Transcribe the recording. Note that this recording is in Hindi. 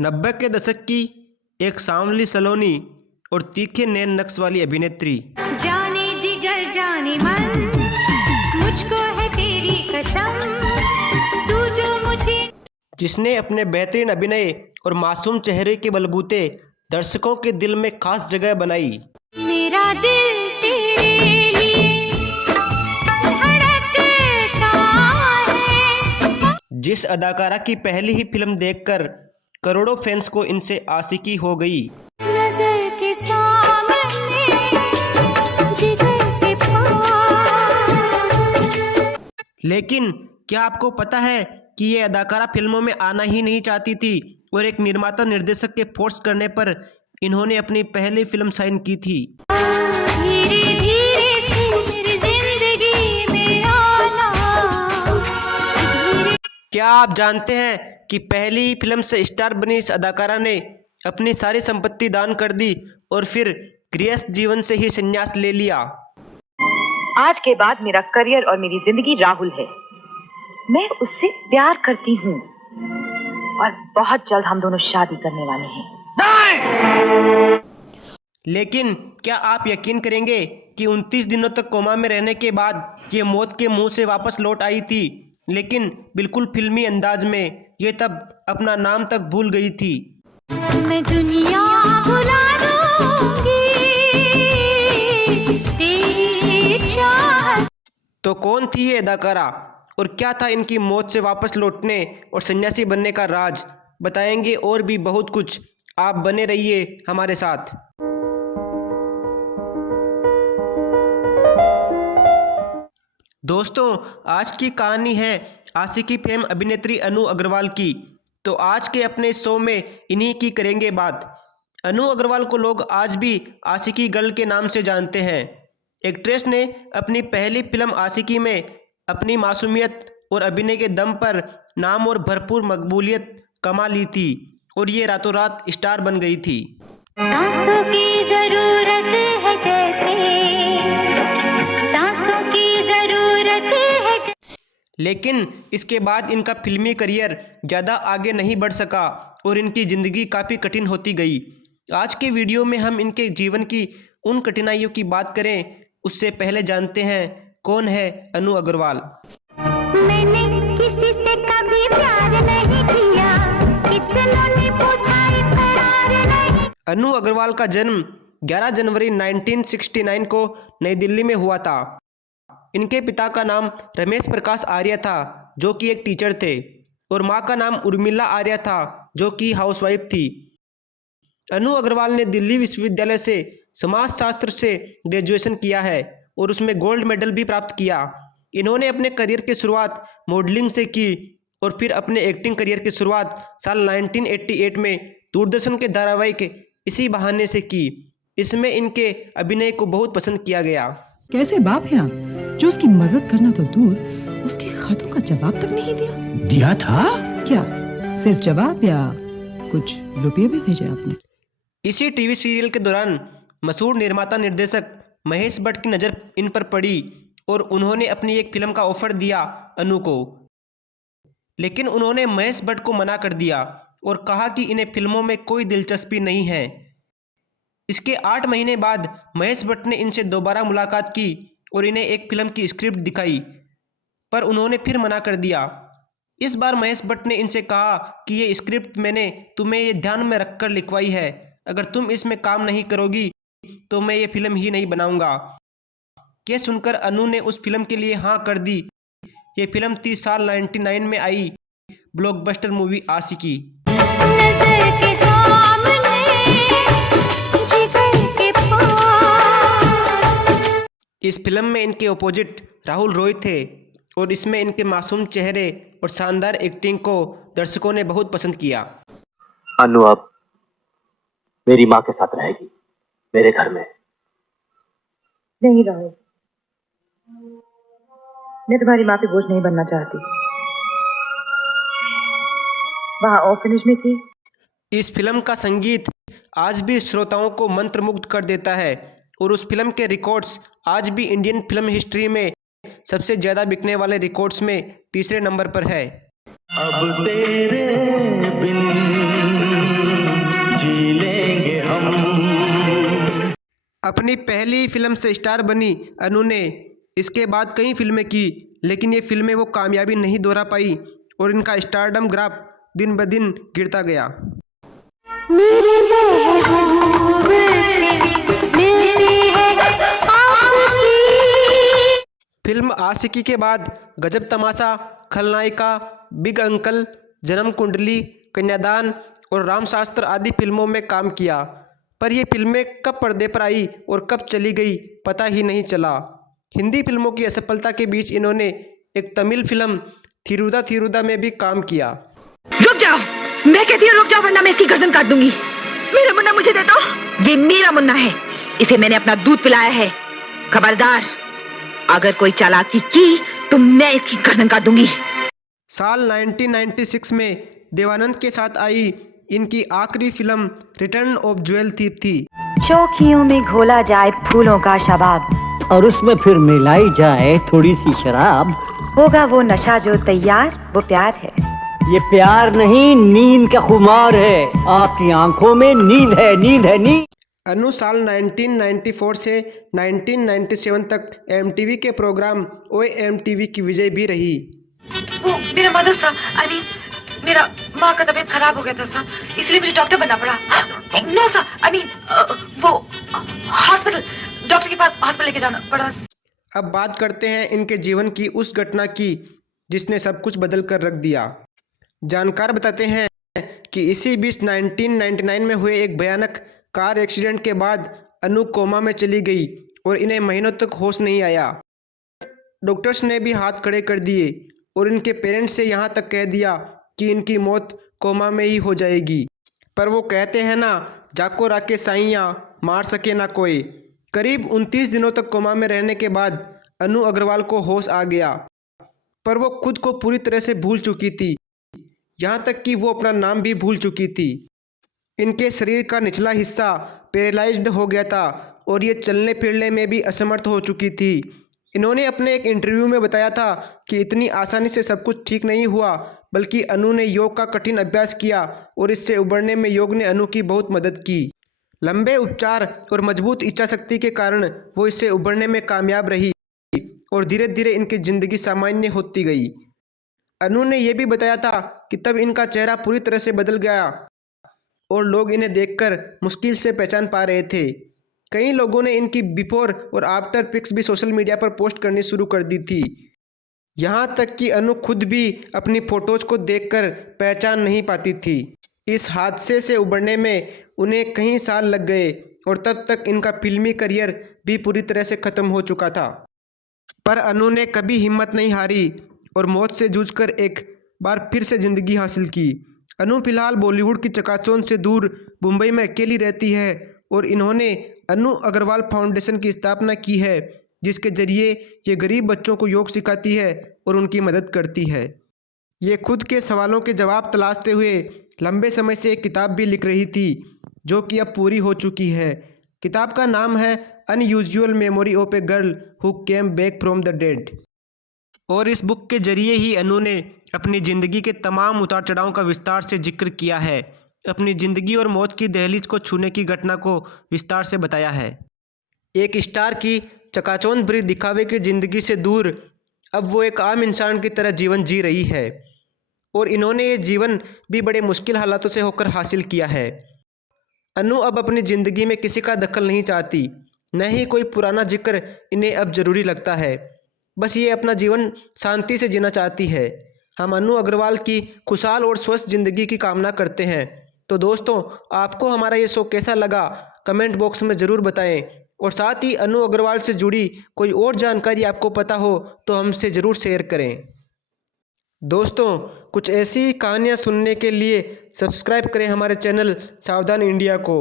90 के दशक की एक सांवली सलोनी और तीखे नैन नक्श वाली अभिनेत्री। जाने जिगर जाने मन, मुझको है तेरी कसम, तू जो मुझे। जिसने अपने बेहतरीन अभिनय और मासूम चेहरे के बलबूते दर्शकों के दिल में खास जगह बनाई। मेरा दिल तेरे लिए धड़कता है। जिस अदाकारा की पहली ही फिल्म देखकर करोड़ों फैंस को इनसे आशिकी हो गई। नजर के सामने, जिगर के पास। लेकिन क्या आपको पता है कि ये अदाकारा फिल्मों में आना ही नहीं चाहती थी और एक निर्माता निर्देशक के फोर्स करने पर इन्होंने अपनी पहली फिल्म साइन की थी। धीरे धीरे से मेरी जिंदगी में आना। क्या आप जानते हैं कि पहली ही फिल्म से स्टार बनी इस अदाकारा ने अपनी सारी संपत्ति दान कर दी और फिर गृहस्थ जीवन से ही संन्यास ले लिया। आज के बाद मेरा करियर और मेरी जिंदगी राहुल है। मैं उससे प्यार करती हूँ और बहुत जल्द हम दोनों शादी करने वाले हैं। लेकिन क्या आप यकीन करेंगे कि 29 दिनों तक कोमा में रहने के बाद ये मौत के मुंह से वापस लौट आई थी, लेकिन बिल्कुल फिल्मी अंदाज में। ये तब अपना नाम तक भूल गई थी। मैं दुनिया भुला दूंगी तेरी चाहत। तो कौन थी ये अदाकारा और क्या था इनकी मौत से वापस लौटने और सन्यासी बनने का राज, बताएंगे और भी बहुत कुछ। आप बने रहिए हमारे साथ। दोस्तों, आज की कहानी है आशिकी फेम अभिनेत्री अनु अग्रवाल की। तो आज के अपने शो में इन्हीं की करेंगे बात। अनु अग्रवाल को लोग आज भी आशिकी गर्ल के नाम से जानते हैं। एक्ट्रेस ने अपनी पहली फिल्म आशिकी में अपनी मासूमियत और अभिनय के दम पर नाम और भरपूर मकबूलियत कमा ली थी और ये रातों रात स्टार बन गई थी। सांसों की जरूरत है जैसे, सांसों की जरूरत है। लेकिन इसके बाद इनका फिल्मी करियर ज़्यादा आगे नहीं बढ़ सका और इनकी ज़िंदगी काफ़ी कठिन होती गई। आज के वीडियो में हम इनके जीवन की उन कठिनाइयों की बात करें, उससे पहले जानते हैं कौन है अनु अग्रवाल। मैंने किसी से कभी प्यार नहीं किया, कितनों ने पूछा इकरार नहीं। अनु अग्रवाल का जन्म 11 जनवरी 1969 को नई दिल्ली में हुआ था। इनके पिता का नाम रमेश प्रकाश आर्य था, जो कि एक टीचर थे, और मां का नाम उर्मिला आर्य था, जो कि हाउसवाइफ थी। अनु अग्रवाल ने दिल्ली विश्वविद्यालय से समाजशास्त्र से ग्रेजुएशन किया है और उसमें गोल्ड मेडल भी प्राप्त किया। इन्होंने अपने करियर की शुरुआत मॉडलिंग से की और फिर अपने एक्टिंग करियर की शुरुआत साल 1988 में दूरदर्शन के धारावाहिक इसी बहाने से की। इसमें इनके अभिनय को बहुत पसंद किया गया। कैसे बाप है आप, जो उसकी मदद करना तो दूर, उसके खातों का जवाब तक नहीं दिया। दिया था क्या सिर्फ जवाब या कुछ रुपये भी भेजे आपने? इसी टीवी सीरियल के दौरान मशहूर निर्माता निर्देशक महेश भट्ट की नज़र इन पर पड़ी और उन्होंने अपनी एक फिल्म का ऑफर दिया अनु को। लेकिन उन्होंने महेश भट्ट को मना कर दिया और कहा कि इन्हें फिल्मों में कोई दिलचस्पी नहीं है। इसके 8 महीने बाद महेश भट्ट ने इनसे दोबारा मुलाकात की और इन्हें एक फिल्म की स्क्रिप्ट दिखाई, पर उन्होंने फिर मना कर दिया। इस बार महेश भट्ट ने इनसे कहा कि ये स्क्रिप्ट मैंने तुम्हें ये ध्यान में रखकर लिखवाई है, अगर तुम इसमें काम नहीं करोगी तो मैं ये फिल्म ही नहीं बनाऊंगा। ये सुनकर अनु ने उस फिल्म के लिए हाँ कर दी। ये फिल्म थी साल 99 में आई ब्लॉकबस्टर मूवी आशिकी। नजर के सामने, जिगर के पास। इस फिल्म में इनके ऑपोजिट राहुल रॉय थे और इसमें इनके मासूम चेहरे और शानदार एक्टिंग को दर्शकों ने बहुत पसंद किया। अनु अब मेरी माँ के साथ रहेगी, मेरे घर में। नहीं राहुल, मैं तुम्हारी माँ पे बोझ नहीं बनना चाहती। वहाँ ऑर्फनेज में थी। इस फिल्म का संगीत आज भी श्रोताओं को मंत्रमुग्ध कर देता है और उस फिल्म के रिकॉर्ड्स आज भी इंडियन फिल्म हिस्ट्री में सबसे ज़्यादा बिकने वाले रिकॉर्ड्स में तीसरे नंबर पर है। अब तेरे बिन अपनी पहली फिल्म से स्टार बनी अनु ने इसके बाद कई फिल्में की, लेकिन ये फिल्में वो कामयाबी नहीं दोहरा पाई और इनका स्टारडम ग्राफ दिन ब दिन गिरता गया। मेरे महबूब से मिलती है आशिकी। फिल्म आशिकी के बाद गजब तमाशा, खलनायिका, बिग अंकल, जन्म कुंडली, कन्यादान और रामशास्त्र आदि फिल्मों में काम किया, पर ये फिल्में कब पर्दे पर आई और कब चली गई पता ही नहीं चला। हिंदी फिल्मों की असफलता के बीच इन्होंने एक तमिल फिल्म थिरुदा थिरुदा में भी काम किया। रुक जाओ, मैं कहती हूँ रुक जाओ, वरना मैं इसकी गर्दन काट दूंगी। मेरा मुन्ना मुझे दे दो। ये मेरा मुन्ना है, इसे मैंने अपना दूध पिलाया है। खबरदार, अगर कोई चालाकी की तो मैं इसकी गर्दन काट दूंगी। साल 1996 में देवानंद के साथ आई इनकी आखिरी film written of jewel thief थी। चौकियों में घोला जाए फूलों का शबाब, और उसमें फिर मिलाई जाए थोड़ी सी शराब, होगा वो नशा जो तैयार, वो प्यार है। ये प्यार नहीं, नींद का खुमार है। आपकी आंखों में नींद है, नींद है, नींद। अनु साल 1994 से 1997 तक MTV के प्रोग्राम ओए MTV की विजय भी रही। वो मेरा मदर सा, मेरा माँ का तबीयत खराब हो गया था सर, इसलिए मुझे डॉक्टर बनना पड़ा। नो सर, वो हॉस्पिटल, डॉक्टर के पास हॉस्पिटल लेके जाना पड़ा। अब बात करते हैं इनके जीवन की उस घटना की जिसने सब कुछ बदल कर रख दिया। जानकार बताते हैं कि इसी बीच 1999 में हुए एक भयानक कार एक्सीडेंट के बाद अनु कोमा में चली गई और इन्हें महीनों तक होश नहीं आया। डॉक्टर्स ने भी हाथ खड़े कर दिए और इनके पेरेंट्स से यहाँ तक कह दिया कि इनकी मौत कोमा में ही हो जाएगी। पर वो कहते हैं ना, जाको राके साइयाँ मार सके ना कोई। करीब 29 दिनों तक कोमा में रहने के बाद अनु अग्रवाल को होश आ गया, पर वो खुद को पूरी तरह से भूल चुकी थी, यहाँ तक कि वो अपना नाम भी भूल चुकी थी। इनके शरीर का निचला हिस्सा पैरालाइज्ड हो गया था और ये चलने फिरने में भी असमर्थ हो चुकी थी। इन्होंने अपने एक इंटरव्यू में बताया था कि इतनी आसानी से सब कुछ ठीक नहीं हुआ, बल्कि अनु ने योग का कठिन अभ्यास किया और इससे उबरने में योग ने अनु की बहुत मदद की। लंबे उपचार और मजबूत इच्छाशक्ति के कारण वो इससे उबरने में कामयाब रही और धीरे धीरे इनकी ज़िंदगी सामान्य होती गई। अनु ने यह भी बताया था कि तब इनका चेहरा पूरी तरह से बदल गया और लोग इन्हें देखकर मुश्किल से पहचान पा रहे थे। कई लोगों ने इनकी बिफोर और आफ्टर पिक्स भी सोशल मीडिया पर पोस्ट करनी शुरू कर दी थी। यहाँ तक कि अनु खुद भी अपनी फ़ोटोज़ को देखकर पहचान नहीं पाती थी। इस हादसे से उबरने में उन्हें कई साल लग गए और तब तक इनका फिल्मी करियर भी पूरी तरह से ख़त्म हो चुका था। पर अनु ने कभी हिम्मत नहीं हारी और मौत से जूझकर एक बार फिर से ज़िंदगी हासिल की। अनु फिलहाल बॉलीवुड की चकाचौंध से दूर मुंबई में अकेली रहती है और इन्होंने अनु अग्रवाल फाउंडेशन की स्थापना की है, जिसके जरिए ये गरीब बच्चों को योग सिखाती है और उनकी मदद करती है। ये खुद के सवालों के जवाब तलाशते हुए लंबे समय से एक किताब भी लिख रही थी, जो कि अब पूरी हो चुकी है। किताब का नाम है unusual memory of a girl who came back from the dead. और इस बुक के जरिए ही अनु ने अपनी ज़िंदगी के तमाम उतार चढ़ाव का विस्तार से जिक्र किया है, अपनी ज़िंदगी और मौत की दहलीज को छूने की घटना को विस्तार से बताया है। एक स्टार की चकाचौंध भरी दिखावे की ज़िंदगी से दूर अब वो एक आम इंसान की तरह जीवन जी रही है और इन्होंने ये जीवन भी बड़े मुश्किल हालातों से होकर हासिल किया है। अनु अब अपनी ज़िंदगी में किसी का दखल नहीं चाहती, न ही कोई पुराना जिक्र इन्हें अब ज़रूरी लगता है। बस ये अपना जीवन शांति से जीना चाहती है। हम अनु अग्रवाल की खुशहाल और स्वस्थ ज़िंदगी की कामना करते हैं। तो दोस्तों, आपको हमारा ये शो कैसा लगा कमेंट बॉक्स में ज़रूर बताएं और साथ ही अनु अग्रवाल से जुड़ी कोई और जानकारी आपको पता हो तो हमसे ज़रूर शेयर करें। दोस्तों, कुछ ऐसी कहानियाँ सुनने के लिए सब्सक्राइब करें हमारे चैनल सावधान इंडिया को।